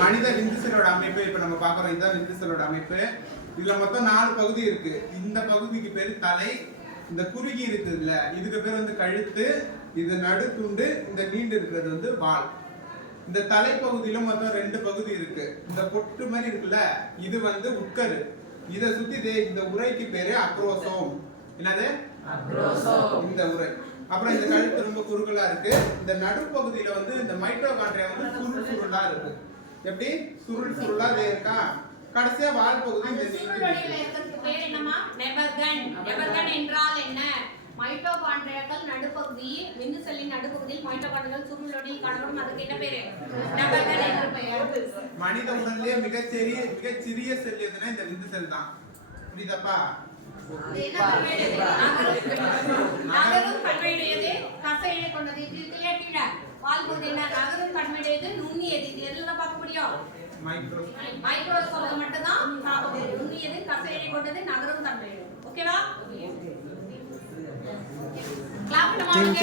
மனித விந்து செல்லோட அமைப்பு இப்ப நம்ம பாக்குறோம். இதுதான் விந்து செல்லோட அமைப்பு. இதுல மொத்தம் 4 பகுதி இருக்கு. இந்த பகுதிக்கு பேரு தலை, இந்த குறுகி இருக்குதுல்ல இதுக்கு பேர் வந்து கழுத்து, இது நடுத்துண்டு, இந்த நீண்டு இருக்கிறது வந்து வால். இந்த தலைப்பகுதியில மொத்தம் 2 பகுதி இருக்கு. இந்த பொட்டு மாதிரி இருக்குல்ல இது வந்து உட்கரு. இத சுத்தி இந்த உரைக்கு பேரு அக்ரோசோம். என்னது? அக்ரோசோம். இந்த உரை. அப்புறம் இந்த கழுத்து ரொம்ப குறுகலா இருக்கு. இந்த நடுப்பகுதியில வந்து இந்த மைட்டோகாண்ட்ரியா வந்து சுருள் சுருளா இருக்கு. எப்படி சுருள் சுருளா இருக்கா? கடைசியா வால் பகுதி இந்த சுருளுடைய இருக்கிறதுக்கு பேர் என்னமா? நெபர்கன். நெபர்கன் என்றால் என்ன? மைட்டோகாண்ட்ரியாக்கள் நடுப்பகுதி, விந்து செல்லின் நடுப்பகுதியில் மைட்டோகாண்ட்ரியாக்கள் சுருளொடியில் காணப்படும். அதுக்கு என்ன பேரு? நெபர்கன் என்று பெயர். மனித உடல்லே மிகச்சிறிய செல் எதுனா இந்த விந்து செல் தான். புரியுதாப்பா? நகரும் தன்மையுடையது, தசையினை கொண்டது. இது கீழே வால் பகுதி என்ன? நகரும் தன்மையுடையது, நுண்ணியது. இது எல்லாம் பார்க்க முடியும். மைக்ரோஸ்கோப்ல மட்டும் தான் பார்க்க முடியும். நுண்ணியது, தசையினை கொண்டது, நகரும் தன்மையுடையது. ஓகேவா? கிளாப் பண்ணுங்க.